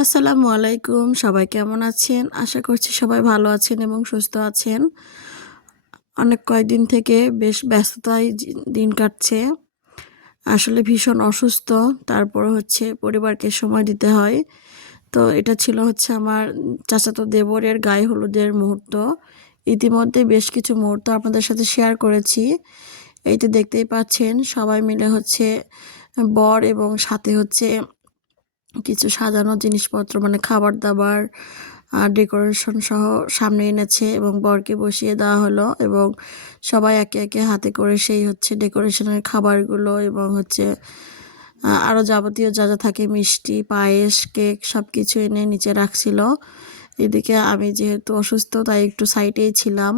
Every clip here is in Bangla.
আসসালামু আলাইকুম। সবাই কেমন আছেন? আশা করছি সবাই ভালো আছেন এবং সুস্থ আছেন। অনেক কয়েকদিন থেকে বেশ ব্যস্ততায় দিন কাটছে। আসলে ভীষণ অসুস্থ। তারপর হচ্ছে পরিবারকে সময় দিতে হয়। তো এটা ছিল হচ্ছে আমার চাচাতো দেবরের গায়ে হলুদের মুহূর্ত। ইতিমধ্যে বেশ কিছু মুহূর্ত আপনাদের সাথে শেয়ার করেছি। এই তো দেখতেই পাচ্ছেন সবাই মিলে হচ্ছে বর এবং সাথে হচ্ছে কিছু সাজানো জিনিসপত্র মানে খাবার-দাবার ডেকোরেশন সহ সামনে এনেছে এবং বরকে বসিয়ে দেওয়া হলো এবং সবাই একে, একে হাতে করে সেই হচ্ছে ডেকোরেশনের খাবারগুলো এবং হচ্ছে আরও যাবতীয় যা, যা থাকে মিষ্টি, পায়েস, কেক সবকিছু এনে নিচে রাখছিল। এদিকে আমি যেহেতু অসুস্থ তাই একটু সাইডেই ছিলাম।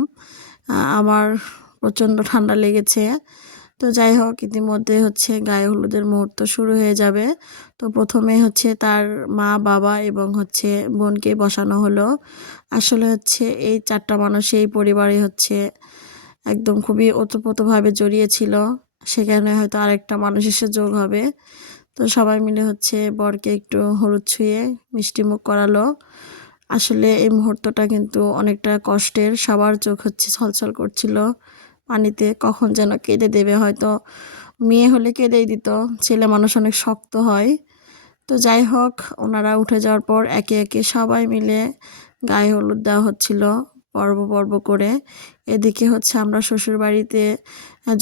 আমার প্রচণ্ড ঠান্ডা লেগেছে। তো যাই হোক ইতিমধ্যে হচ্ছে গায়ে হলুদের মুহূর্ত শুরু হয়ে যাবে। তো প্রথমে হচ্ছে তার মা, বাবা এবং হচ্ছে বোনকে বসানো হলো। আসলে হচ্ছে এই ৪ টা মানুষ এই পরিবারে হচ্ছে একদম খুবই ওতপ্রোতভাবে জড়িয়ে ছিল। সেখানে হয়তো আরেকটা মানুষ এসে যোগ হবে। তো সবাই মিলে হচ্ছে বরকে একটু হলুদ ছুঁয়ে মিষ্টিমুখ করালো। আসলে এই মুহূর্তটা কিন্তু অনেকটা কষ্টের। সবার চোখ হচ্ছে ছলছল করছিল পানিতে। কখন যেন কেঁদে দেবে। হয়তো মেয়ে হলে কেঁদেই দিত। ছেলে মানুষ অনেক শক্ত হয়। তো যাই হোক ওনারা উঠে যাওয়ার পর একে, একে সবাই মিলে গায়ে হলুদ দেওয়া হচ্ছিল পর্ব, পর্ব করে। এদিকে হচ্ছে আমরা শ্বশুরবাড়িতে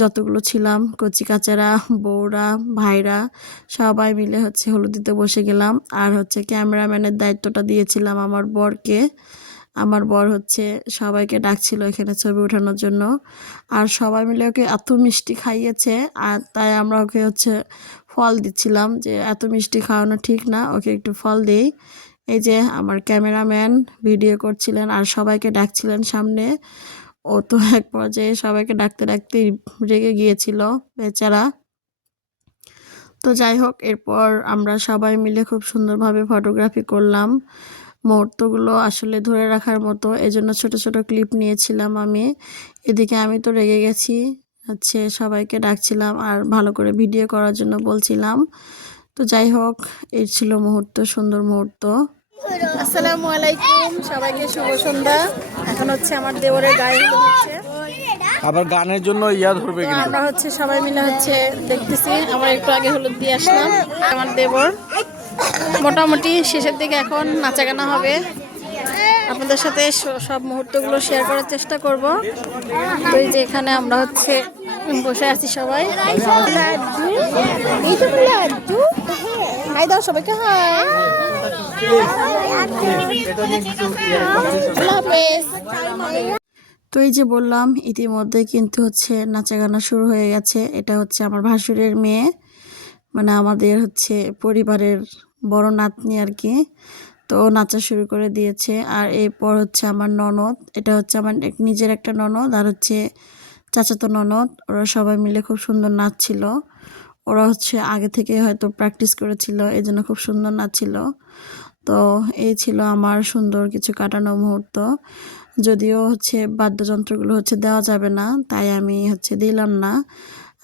যতগুলো ছিলাম কচিকাঁচারা, বউরা, ভাইরা সবাই মিলে হচ্ছে হলুদ দিতে বসে গেলাম। আর হচ্ছে ক্যামেরাম্যানের দায়িত্বটা দিয়েছিলাম আমার বরকে। আমার বর হচ্ছে সবাইকে ডাকছিল এখানে ছবি ওঠানোর জন্য। আর সবাই মিলে ওকে এত মিষ্টি খাইয়েছে আর তাই আমরা ওকে হচ্ছে ফল দিচ্ছিলাম যে এত মিষ্টি খাওয়ানো ঠিক না, ওকে একটু ফল দেই। এই যে আমার ক্যামেরাম্যান ভিডিও করছিলেন আর সবাইকে ডাকছিলেন সামনে। ও তো এক পর্যায়ে সবাইকে ডাকতে, ডাকতে রেগে গিয়েছিল বেচারা। তো যাই হোক এরপর আমরা সবাই মিলে খুব সুন্দরভাবে ফটোগ্রাফি করলাম। মুহূর্তগুলো আসলে ধরে রাখার মতো এজন্য ছোট, ছোট ক্লিপ নিয়েছিলাম আমি। এদিকে আমি তো রেগে গেছি। হচ্ছে সবাইকে ডাকছিলাম আর ভালো করে ভিডিও করার জন্য বলছিলাম। তো যাই হোক এই ছিল মুহূর্ত, সুন্দর মুহূর্ত। আসসালামু আলাইকুম সবাইকে শুভ সন্ধ্যা। এখন হচ্ছে আমার দেওরের গায়ে হলুদ হচ্ছে। আবার গানের জন্য ধরবে তো কিন্তু আমরা হচ্ছে সবাই মিলে হচ্ছে দেখতেছি। আমরা একটু আগে হলুদ দিয়ে আসলাম। আমার দেবর মোটামুটি শেষের দিকে এখন নাচা গানা হবে। আপনাদের সাথে সব মুহূর্তগুলো শেয়ার করার চেষ্টা করব। তো এই যে এখানে আমরা হচ্ছে বসে আছি সবাই। হাই দাও সবাইকে, হাই। আল্লাহ হাফেজ। তো এই যে বললাম ইতিমধ্যে কিন্তু হচ্ছে নাচা গানা শুরু হয়ে গেছে। এটা হচ্ছে আমার ভাসুরের মেয়ে, মানে আমাদের হচ্ছে পরিবারের বড় নাতনি আর কি। তো ও নাচা শুরু করে দিয়েছে। আর এরপর হচ্ছে আমার ননদ, এটা হচ্ছে আমার নিজের একটা ননদ আর হচ্ছে চাচাতো ননদ। ওরা সবাই মিলে খুব সুন্দর নাচছিল। ওরা হচ্ছে আগে থেকে হয়তো প্র্যাকটিস করেছিল, এই জন্য খুব সুন্দর নাচছিল। তো এই ছিল আমার সুন্দর কিছু কাটানো মুহূর্ত। যদিও হচ্ছে বাদ্যযন্ত্রগুলো হচ্ছে দেওয়া যাবে না, তাই আমি হচ্ছে দিলাম না।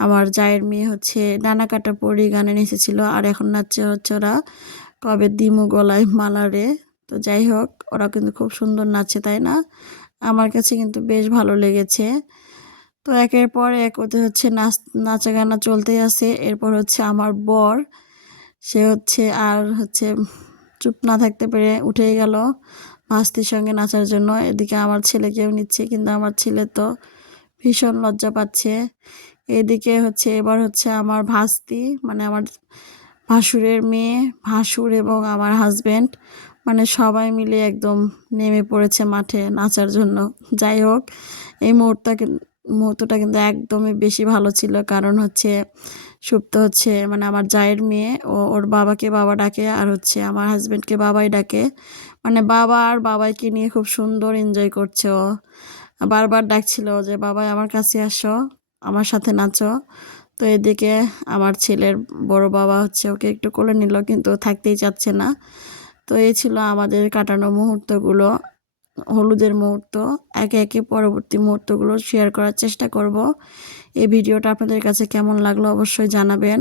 আমার জায়ের মেয়ে হচ্ছে ডানা কাটা পরি গানে নেচেছিল আর এখন নাচছে হচ্ছে ওরা কবে দিমু গলায় মালা রে। তো যাই হোক ওরা কিন্তু খুব সুন্দর নাচে, তাই না? আমার কাছে কিন্তু বেশ ভালো লেগেছে। তো একের পর এক ওদের হচ্ছে নাচা গানা চলতেই আছে। এরপর হচ্ছে আমার বর, সে হচ্ছে আর হচ্ছে চুপ না থাকতে পেরে উঠেই গেল ভাস্তির সঙ্গে নাচার জন্য। এদিকে আমার ছেলেকেও নিচ্ছে কিন্তু আমার ছেলে তো ভীষণ লজ্জা পাচ্ছে। এদিকে হচ্ছে এবার হচ্ছে আমার ভাস্তি মানে আমার ভাসুরের মেয়ে, ভাসুর এবং আমার হাজব্যান্ড মানে সবাই মিলে একদম নেমে পড়েছে মাঠে নাচার জন্য। যাই হোক এই মুহূর্তটা কিন্তু একদমই বেশি ভালো ছিল, কারণ হচ্ছে সুপ্ত হচ্ছে মানে আমার জায়ের মেয়ে, ওর বাবাকে বাবা ডাকে আর হচ্ছে আমার হাজব্যান্ডকে বাবাই ডাকে। মানে বাবা আর বাবাইকে নিয়ে খুব সুন্দর এনজয় করছে ও। বারবার ডাকছিল যে বাবাই আমার কাছে আসো, আমার সাথে নাচো। তো এদিকে আমার ছেলের বড় বাবা হচ্ছে ওকে একটু কোলে নিল কিন্তু ও থাকতেই চাচ্ছে না। তো এই ছিল আমাদের কাটানো মুহূর্তগুলো, হলুদের মুহূর্ত। একে একে পরবর্তী মুহূর্তগুলো শেয়ার করার চেষ্টা করব। এই ভিডিওটা আপনাদের কাছে কেমন লাগলো অবশ্যই জানাবেন।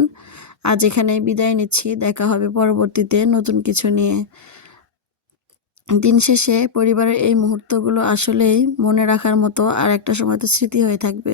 আজ এখানেই বিদায় নিচ্ছি, দেখা হবে পরবর্তীতে নতুন কিছু নিয়ে। দিন শেষে পরিবারের এই মুহূর্তগুলো আসলেই মনে রাখার মতো আর একটা সময় তো স্মৃতি হয়ে থাকবে।